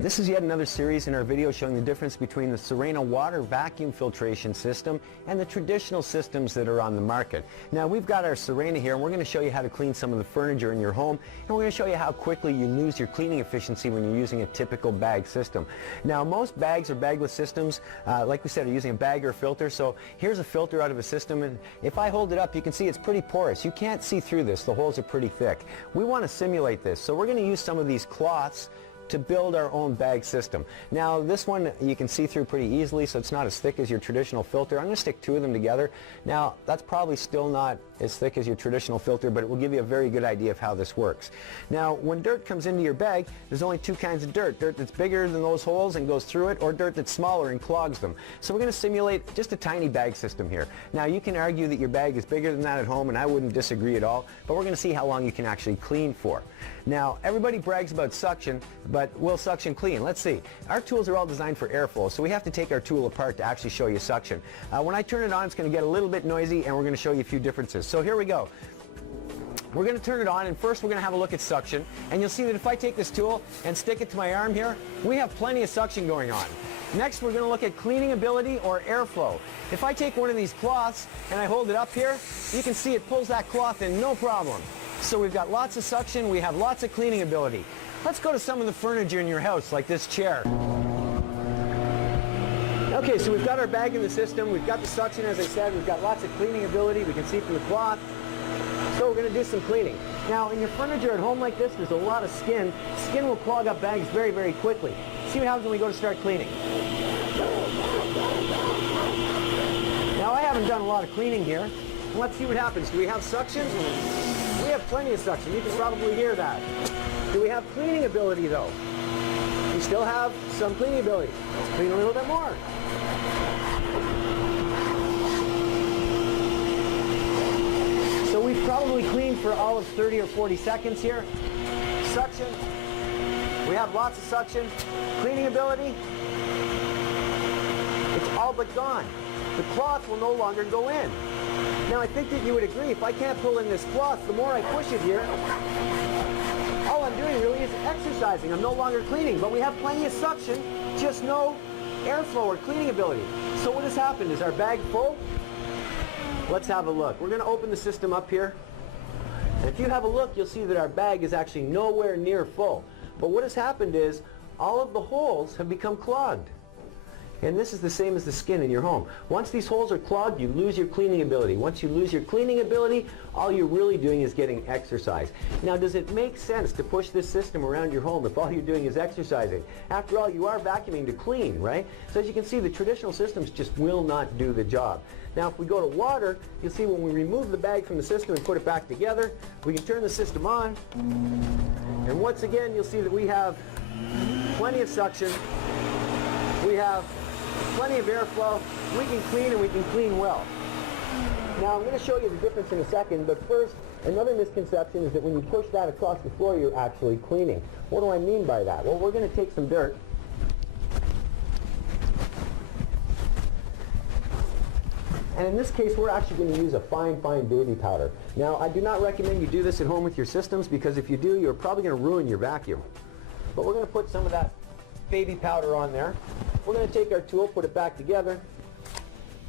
This is yet another series in our video showing the difference between the Serena water vacuum filtration system and the traditional systems that are on the market. Now we've got our Serena here and we're going to show you how to clean some of the furniture in your home, and we're going to show you how quickly you lose your cleaning efficiency when you're using a typical bag system. Now most bags or bagless systems, like we said, are using a bag or a filter. So here's a filter out of a system, and if I hold it up you can see it's pretty porous. You can't see through this. The holes are pretty thick. We want to simulate this, so we're going to use some of these cloths to build our own bag system. Now this one you can see through pretty easily, so it's not as thick as your traditional filter. I'm going to stick two of them together. Now that's probably still not as thick as your traditional filter, but it will give you a very good idea of how this works. Now when dirt comes into your bag, there's only two kinds of dirt. Dirt that's bigger than those holes and goes through it, or dirt that's smaller and clogs them. So we're going to simulate just a tiny bag system here. Now you can argue that your bag is bigger than that at home, and I wouldn't disagree at all, but we're going to see how long you can actually clean for. Now everybody brags about suction, but will suction clean? Let's see. Our tools are all designed for airflow, so we have to take our tool apart to actually show you suction. When I turn it on, it's going to get a little bit noisy, and we're going to show you a few differences. So here we go. We're going to turn it on, and first we're going to have a look at suction, and you'll see that if I take this tool and stick it to my arm here, we have plenty of suction going on. Next we're going to look at cleaning ability or airflow. If I take one of these cloths and I hold it up here, you can see it pulls that cloth in no problem. So we've got lots of suction, we have lots of cleaning ability. Let's go to some of the furniture in your house, like this chair. Okay, so we've got our bag in the system, we've got the suction, as I said, we've got lots of cleaning ability, we can see from the cloth. So we're going to do some cleaning. Now in your furniture at home like this, there's a lot of skin. Skin will clog up bags very, very quickly. See what happens when we go to start cleaning. Now I haven't done a lot of cleaning here. Let's see what happens. Do we have suction? We have plenty of suction. You can probably hear that. Do we have cleaning ability though? We still have some cleaning ability. Let's clean a little bit more. So we've probably cleaned for all of 30 or 40 seconds here. Suction. We have lots of suction. Cleaning ability. It's all but gone. The cloth will no longer go in. Now I think that you would agree, if I can't pull in this cloth, the more I push it here, all I'm doing really is exercising. I'm no longer cleaning, but we have plenty of suction, just no airflow or cleaning ability. So what has happened? Is our bag full? Let's have a look. We're going to open the system up here. And if you have a look, you'll see that our bag is actually nowhere near full. But what has happened is all of the holes have become clogged. And this is the same as the skin in your home. Once these holes are clogged, you lose your cleaning ability. Once you lose your cleaning ability, all you're really doing is getting exercise. Now, does it make sense to push this system around your home if all you're doing is exercising? After all, you are vacuuming to clean, right? So as you can see, the traditional systems just will not do the job. Now, if we go to water, you'll see when we remove the bag from the system and put it back together, we can turn the system on. And once again, you'll see that we have plenty of suction. We have plenty of airflow. We can clean, and we can clean well. Now I'm going to show you the difference in a second, but first, another misconception is that when you push that across the floor, you're actually cleaning. What do I mean by that? Well, we're going to take some dirt. And in this case, we're actually going to use a fine, fine baby powder. Now, I do not recommend you do this at home with your systems, because if you do, you're probably going to ruin your vacuum. But we're going to put some of that baby powder on there. We're going to take our tool, put it back together.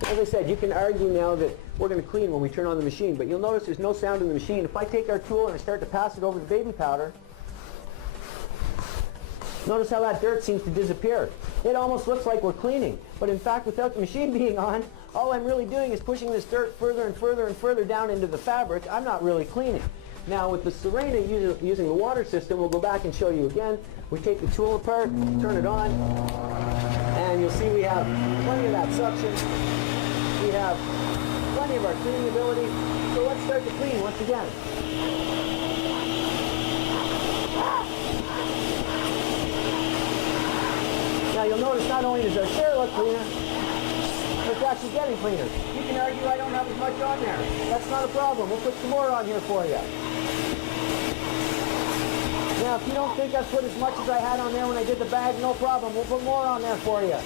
As I said, you can argue now that we're going to clean when we turn on the machine, but you'll notice there's no sound in the machine. If I take our tool and I start to pass it over the baby powder, notice how that dirt seems to disappear. It almost looks like we're cleaning, but in fact, without the machine being on, all I'm really doing is pushing this dirt further and further and further down into the fabric. I'm not really cleaning. Now with the Serena using the water system, we'll go back and show you again. We take the tool apart, turn it on, and you'll see we have plenty of that suction. We have plenty of our cleaning ability. So let's start to clean once again. Now you'll notice not only does our chair look cleaner, but it's actually getting cleaner. You can argue I don't have as much on there. That's not a problem. We'll put some more on here for you. Now, if you don't think I put as much as I had on there when I did the bag, no problem. We'll put more on there for you.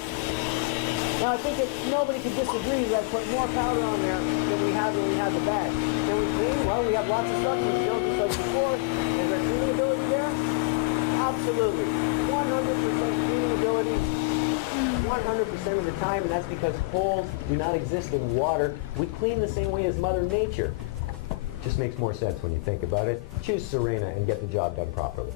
Now, I think that nobody could disagree that I put more powder on there than we had when we had the bag. Can we clean? Well, we have lots of suction still, just like before. Is our cleaning ability there? Absolutely. 100% 100% of the time, and that's because holes do not exist in water. We clean the same way as Mother Nature. Just makes more sense when you think about it. Choose Serena and get the job done properly.